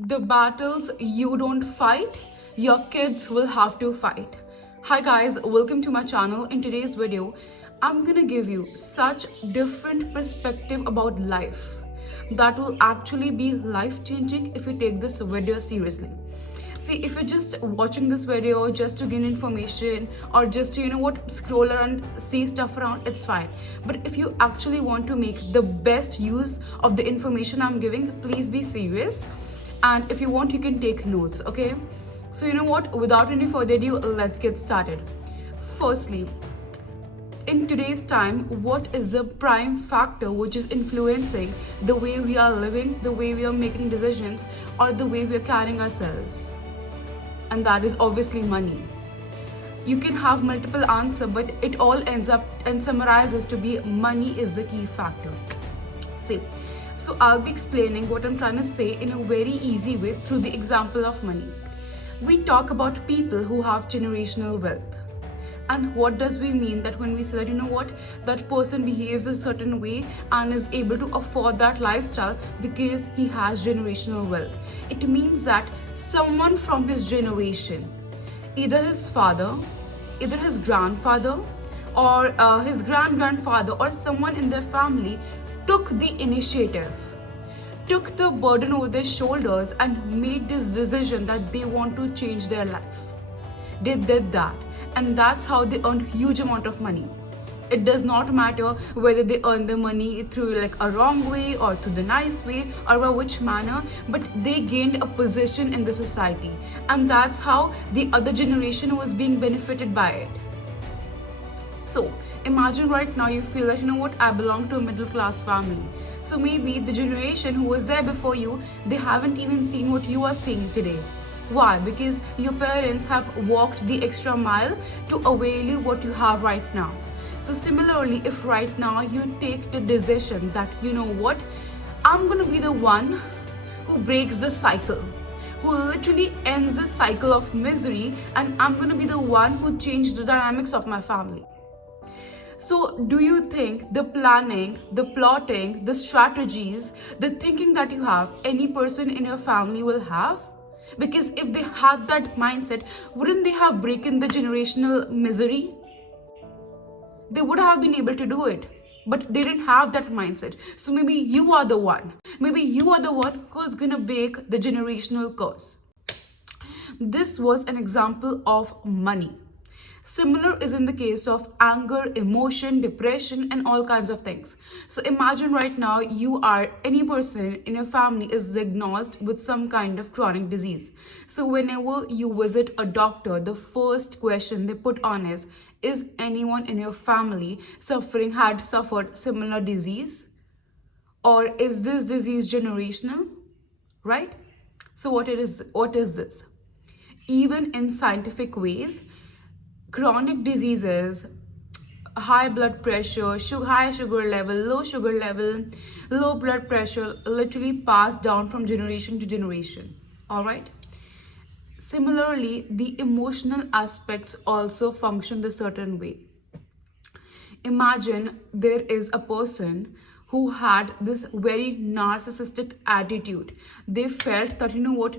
The battles you don't fight, your kids will have to fight. Hi guys, welcome to my channel. In today's video, I'm gonna give you such different perspective about life that will actually be life-changing if you take this video seriously. See, if you're just watching this video just to gain information or just to, scroll around, see stuff around, it's fine. But if you actually want to make the best use of the information I'm giving, please be serious. And if you want, you can take notes, okay? So, without any further ado, let's get started. Firstly, in today's time, what is the prime factor which is influencing the way we are living, the way we are making decisions, or the way we are carrying ourselves? And that is obviously money. You can have multiple answers, but it all ends up and summarizes to be money is the key factor. See, so I'll be explaining what I'm trying to say in a very easy way through the example of money. We talk about people who have generational wealth. And what does we mean that when we say that, that person behaves a certain way and is able to afford that lifestyle because he has generational wealth? It means that someone from his generation, either his father, either his grandfather, or his grandfather, or someone in their family took the initiative, took the burden over their shoulders and made this decision that they want to change their life. They did that, and that's how they earned huge amount of money. It does not matter whether they earn the money through like a wrong way or through the nice way or by which manner, but they gained a position in the society, and that's how the other generation was being benefited by it. So imagine right now you feel that, I belong to a middle class family. So maybe the generation who was there before you, they haven't even seen what you are seeing today. Why? Because your parents have walked the extra mile to avail you what you have right now. So similarly, if right now you take the decision that, I'm going to be the one who breaks the cycle, who literally ends the cycle of misery, and I'm going to be the one who changed the dynamics of my family. So do you think the planning, the plotting, the strategies, the thinking that you have, any person in your family will have? Because if they had that mindset, wouldn't they have broken the generational misery? They would have been able to do it, but they didn't have that mindset. So maybe you are the one. Maybe you are the one who's gonna break the generational curse. This was an example of money. Similar is in the case of anger, emotion, depression, and all kinds of things. So imagine right now any person in your family is diagnosed with some kind of chronic disease. So whenever you visit a doctor, the first question they put on is anyone in your family had suffered similar disease? Or is this disease generational? Right? So what is this? Even in scientific ways, chronic diseases, high blood pressure, high sugar level, low blood pressure, literally passed down from generation to generation. All right. Similarly, the emotional aspects also function the certain way. Imagine there is a person who had this very narcissistic attitude. They felt that,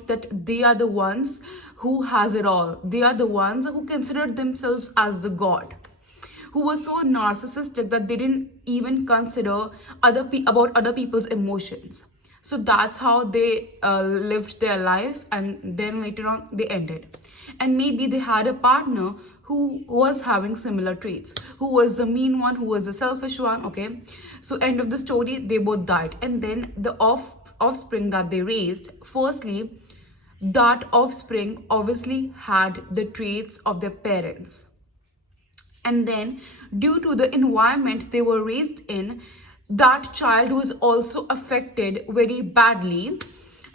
that they are the ones who has it all. They are the ones who considered themselves as the god, who were so narcissistic that they didn't even consider about other people's emotions. So that's how they lived their life, and then later on they ended. And maybe they had a partner who was having similar traits, who was the mean one, who was the selfish one, okay? So end of the story, they both died. And then the offspring that they raised, firstly, that offspring obviously had the traits of their parents. And then due to the environment they were raised in, that child was also affected very badly,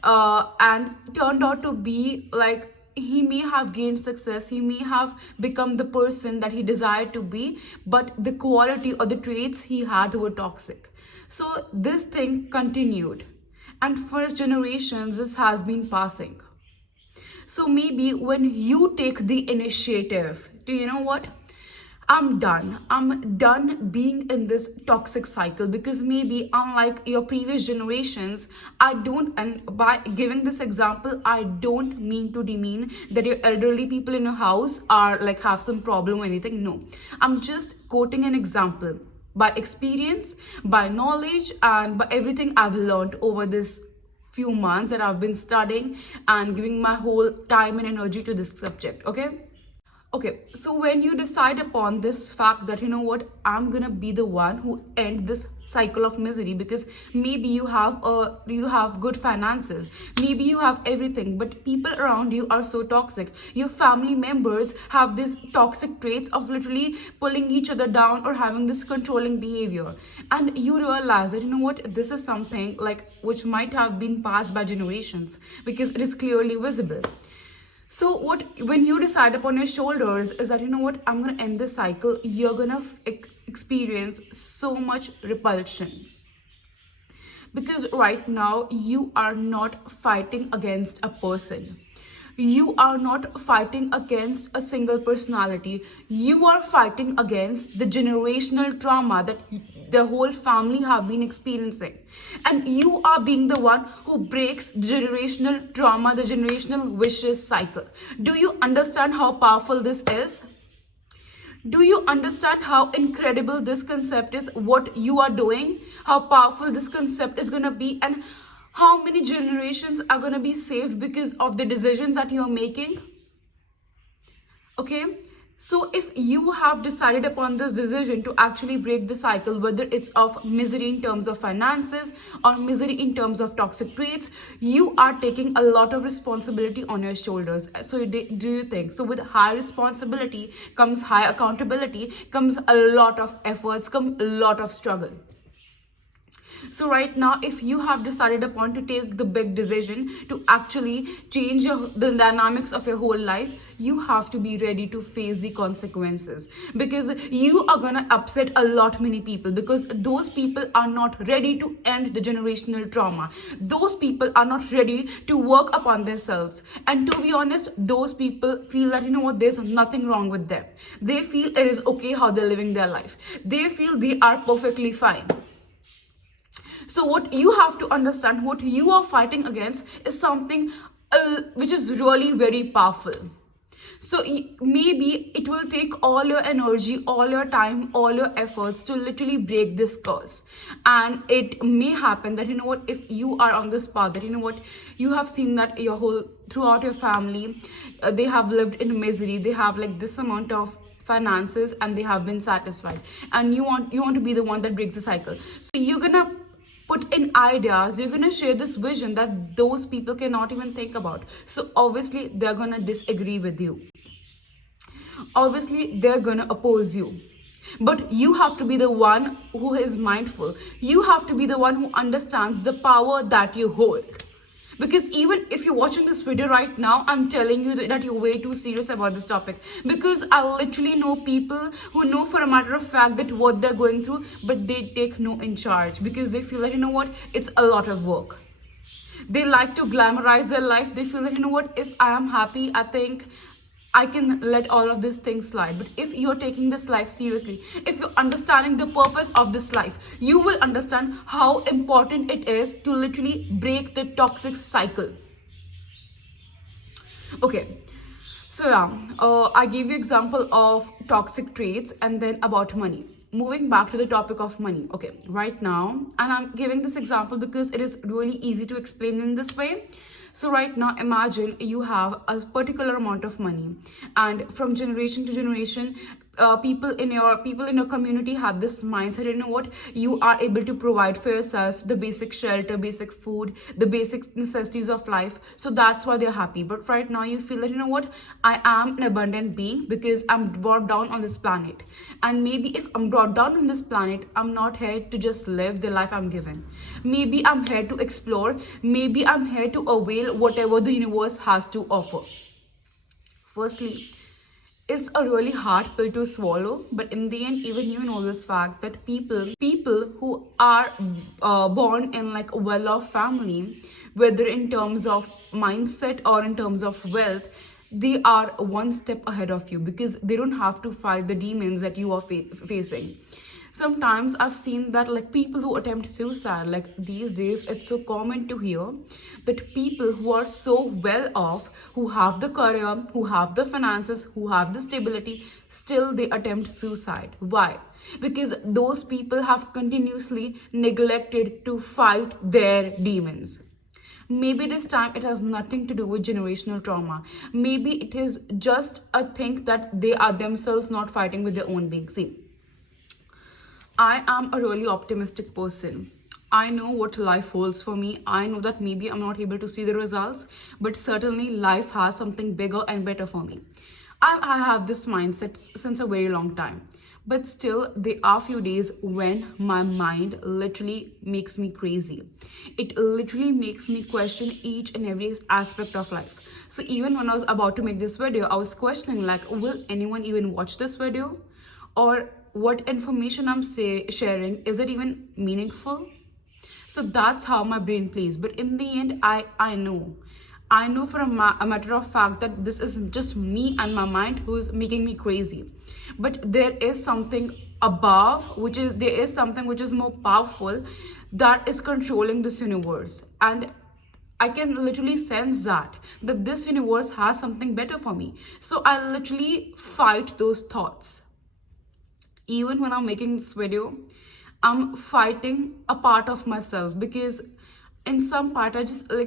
and turned out to be like, he may have gained success, he may have become the person that he desired to be, but the quality or the traits he had were toxic. So this thing continued, and for generations this has been passing. So maybe when you take the initiative to, I'm done being in this toxic cycle, because maybe unlike your previous generations, I don't, and by giving this example, I don't mean to demean that your elderly people in your house are like have some problem or anything. No, I'm just quoting an example by experience, by knowledge, and by everything I've learned over this few months that I've been studying and giving my whole time and energy to this subject. Okay. Okay, so when you decide upon this fact that, you know what, I'm gonna be the one who end this cycle of misery, because maybe you have good finances, maybe you have everything, but people around you are so toxic. Your family members have these toxic traits of literally pulling each other down or having this controlling behavior, and you realize that, you know what, this is something like which might have been passed by generations, because it is clearly visible. So what when you decide upon your shoulders is that, you know what, I'm gonna end this cycle, you're gonna experience so much repulsion, because right now you are not fighting against a person, you are not fighting against a single personality, you are fighting against the generational trauma that the whole family have been experiencing, and you are being the one who breaks the generational trauma, the generational vicious cycle. Do you understand how powerful this is? Do you understand how incredible this concept is? What you are doing, how powerful this concept is going to be, and how many generations are going to be saved because of the decisions that you're making? Okay, so if you have decided upon this decision to actually break the cycle, whether it's of misery in terms of finances or misery in terms of toxic traits, you are taking a lot of responsibility on your shoulders. So do you think so? With high responsibility comes high accountability, comes a lot of efforts, come a lot of struggle. So right now, if you have decided upon to take the big decision to actually change the dynamics of your whole life, you have to be ready to face the consequences, because you are gonna upset a lot many people, because those people are not ready to end the generational trauma. Those people are not ready to work upon themselves. And to be honest, those people feel that, you know what, there's nothing wrong with them. They feel it is okay how they're living their life. They feel they are perfectly fine. So what you have to understand, what you are fighting against is something which is really very powerful. So maybe it will take all your energy, all your time, all your efforts to literally break this curse. And it may happen that, you know what, if you are on this path, that, you know what, you have seen that your whole, throughout your family, they have lived in misery, they have like this amount of finances and they have been satisfied, and you want to be the one that breaks the cycle. So you're gonna put in ideas, you're going to share this vision that those people cannot even think about. So obviously they're going to disagree with you, obviously they're going to oppose you, but you have to be the one who is mindful, you have to be the one who understands the power that you hold. Because even if you're watching this video right now, I'm telling you that you're way too serious about this topic, because I literally know people who know for a matter of fact that what they're going through, but they take no in charge, because they feel like, you know what, it's a lot of work. They like to glamorize their life. They feel that, you know what, if I am happy, I think I can let all of these things slide. But if you're taking this life seriously, if you're understanding the purpose of this life, you will understand how important it is to literally break the toxic cycle. Okay, so yeah, I gave you example of toxic traits and then about money. Moving back to the topic of money. Okay, right now, and I'm giving this example because it is really easy to explain in this way. So right now, imagine you have a particular amount of money, and from generation to generation, people in your community have this mindset, you know what, you are able to provide for yourself the basic shelter, basic food, the basic necessities of life, so that's why they're happy. But right now you feel that, you know what, I am an abundant being because I'm brought down on this planet, and maybe if I'm brought down on this planet, I'm not here to just live the life I'm given. Maybe I'm here to explore, maybe I'm here to avail whatever the universe has to offer. Firstly, it's a really hard pill to swallow, but in the end, even you know this fact that people who are born in like a well-off family, whether in terms of mindset or in terms of wealth, they are one step ahead of you because they don't have to fight the demons that you are facing. Sometimes I've seen that like people who attempt suicide, like these days it's so common to hear that people who are so well off, who have the career, who have the finances, who have the stability, still they attempt suicide. Why? Because those people have continuously neglected to fight their demons. Maybe this time it has nothing to do with generational trauma. Maybe it is just a thing that they are themselves not fighting with their own being. See, I am a really optimistic person. I know what life holds for me. I know that maybe I'm not able to see the results, but certainly life has something bigger and better for me. I have this mindset since a very long time. But still, there are few days when my mind literally makes me crazy. It literally makes me question each and every aspect of life. So even when I was about to make this video, I was questioning like, will anyone even watch this video? Or what information I'm sharing, is it even meaningful? So that's how my brain plays. But in the end, I know for a matter of fact that this is just me and my mind who's making me crazy. But there is something above, there is something which is more powerful, that is controlling this universe. And I can literally sense that this universe has something better for me. So I literally fight those thoughts. Even when I'm making this video, I'm fighting a part of myself because in some part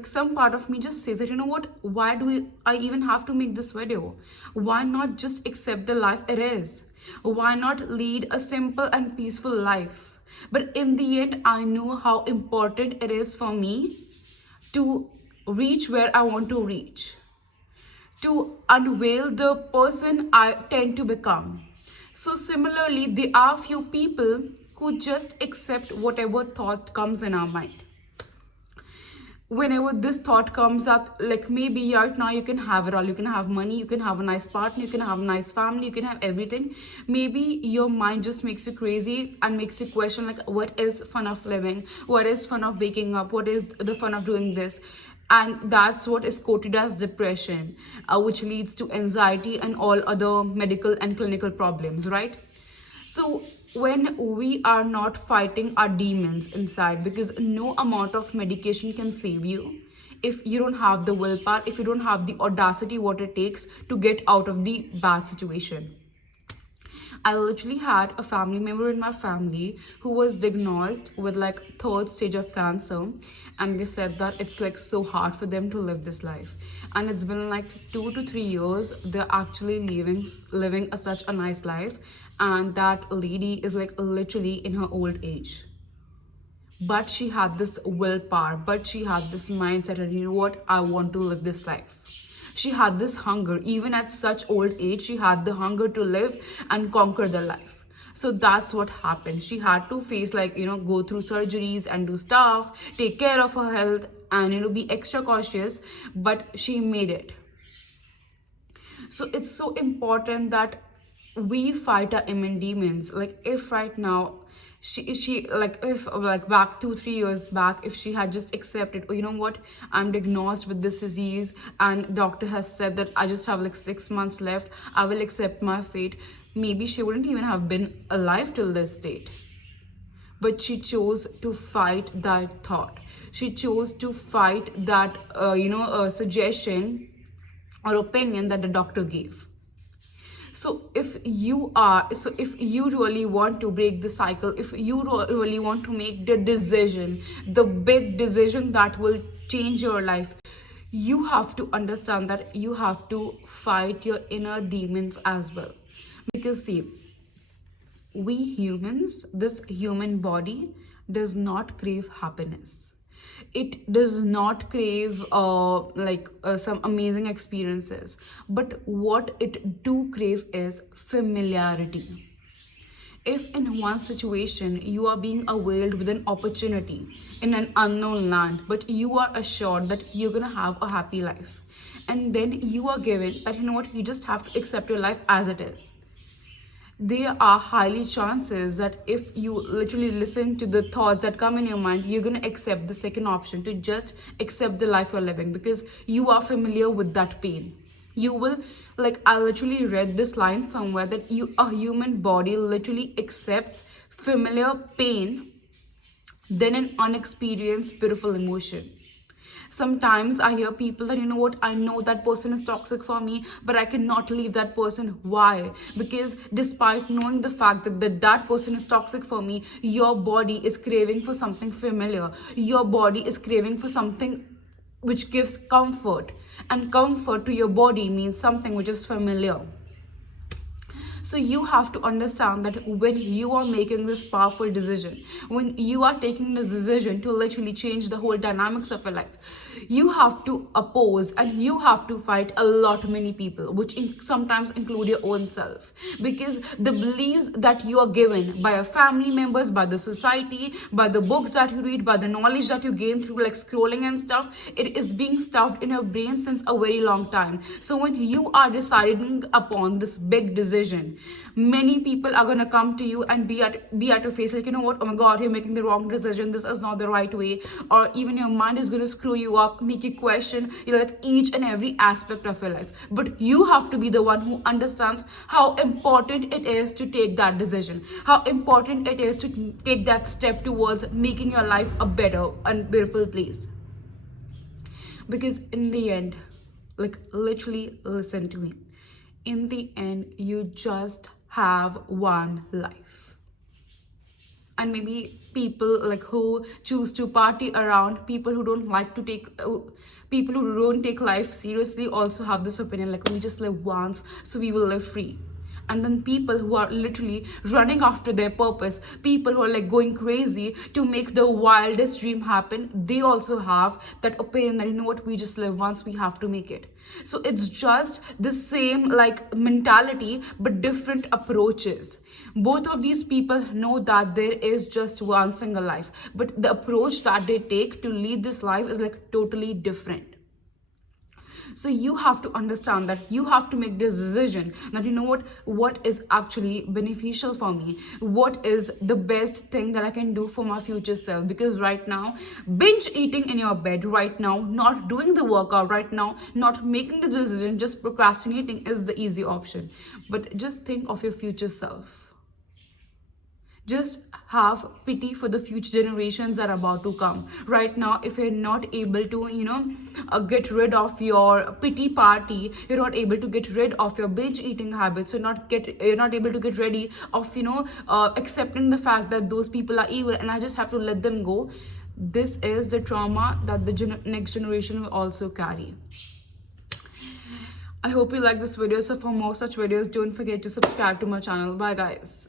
some part of me just says that, you know what, why do I even have to make this video? Why not just accept the life it is? Why not lead a simple and peaceful life? But in the end, I know how important it is for me to reach where I want to reach, to unveil the person I tend to become. So similarly, there are few people who just accept whatever thought comes in our mind. Whenever this thought comes up, like maybe right now you can have it all, you can have money, you can have a nice partner, you can have a nice family, you can have everything. Maybe your mind just makes you crazy and makes you question like, what is fun of living? What is fun of waking up? What is the fun of doing this? And that's what is quoted as depression, which leads to anxiety and all other medical and clinical problems, right? So when we are not fighting our demons inside, because no amount of medication can save you if you don't have the willpower, if you don't have the audacity what it takes to get out of the bad situation. I literally had a family member in my family who was diagnosed with like third stage of cancer, and they said that it's like so hard for them to live this life. And it's been like 2 to 3 years they're actually living such a nice life, and that lady is like literally in her old age. But she had this willpower, but she had this mindset, and you know what, I want to live this life. She had this hunger. Even at such old age, she had the hunger to live and conquer the life. So that's what happened. She had to face like, go through surgeries and do stuff, take care of her health, and be extra cautious, but she made it. So it's so important that we fight our immune demons. Like if right now she like if like back 2 3 years back, if she had just accepted, oh, you know what, I'm diagnosed with this disease and doctor has said that I just have like 6 months left, I will accept my fate, maybe she wouldn't even have been alive till this date. But she chose to fight that thought. She chose to fight that suggestion or opinion that the doctor gave. So if you really want to break the cycle, if you really want to make the decision, the big decision that will change your life, you have to understand that you have to fight your inner demons as well. Because see, we humans, this human body does not crave happiness. It does not crave some amazing experiences. But what it do crave is familiarity. If in one situation you are being availed with an opportunity in an unknown land, but you are assured that you're gonna have a happy life, and then you are given that, you know what, you just have to accept your life as it is, there are highly chances that if you literally listen to the thoughts that come in your mind, you're going to accept the second option, to just accept the life you're living, because you are familiar with that pain. You will, like, I literally read this line somewhere that a human body literally accepts familiar pain than an unexperienced beautiful emotion. Sometimes I hear people that, you know what, I know that person is toxic for me, but I cannot leave that person. Why? Because despite knowing the fact that person is toxic for me, your body is craving for something familiar. Your body is craving for something which gives comfort, and comfort to your body means something which is familiar. So you have to understand that when you are making this powerful decision, when you are taking this decision to literally change the whole dynamics of your life, you have to oppose and you have to fight a lot many people, which sometimes include your own self, because the beliefs that you are given by your family members, by the society, by the books that you read, by the knowledge that you gain through like scrolling and stuff, it is being stuffed in your brain since a very long time. So when you are deciding upon this big decision, many people are gonna come to you and be at your face like, you know what, oh my god, you're making the wrong decision, this is not the right way. Or even your mind is gonna screw you up, make you question, you know, like each and every aspect of your life. But you have to be the one who understands how important it is to take that decision, how important it is to take that step towards making your life a better and beautiful place. Because in the end, like, literally listen to me, in the end you just have one life. And maybe people like who choose to party around, people who don't like to take people who don't take life seriously also have this opinion like, we just live once, so we will live free. And then people who are literally running after their purpose, people who are like going crazy to make the wildest dream happen, they also have that opinion that, you know what, we just live once, we have to make it. So it's just the same like mentality but different approaches. Both of these people know that there is just one single life, but the approach that they take to lead this life is like totally different. So you have to understand that you have to make this decision that, you know what is actually beneficial for me, what is the best thing that I can do for my future self. Because right now, binge eating in your bed right now, not doing the workout right now, not making the decision, just procrastinating is the easy option. But just think of your future self. Just have pity for the future generations that are about to come. Right now, if you're not able to, get rid of your pity party, you're not able to get rid of your binge eating habits, you're not able to get ready of, accepting the fact that those people are evil and I just have to let them go. This is the trauma that the next generation will also carry. I hope you like this video. So for more such videos, don't forget to subscribe to my channel. Bye guys.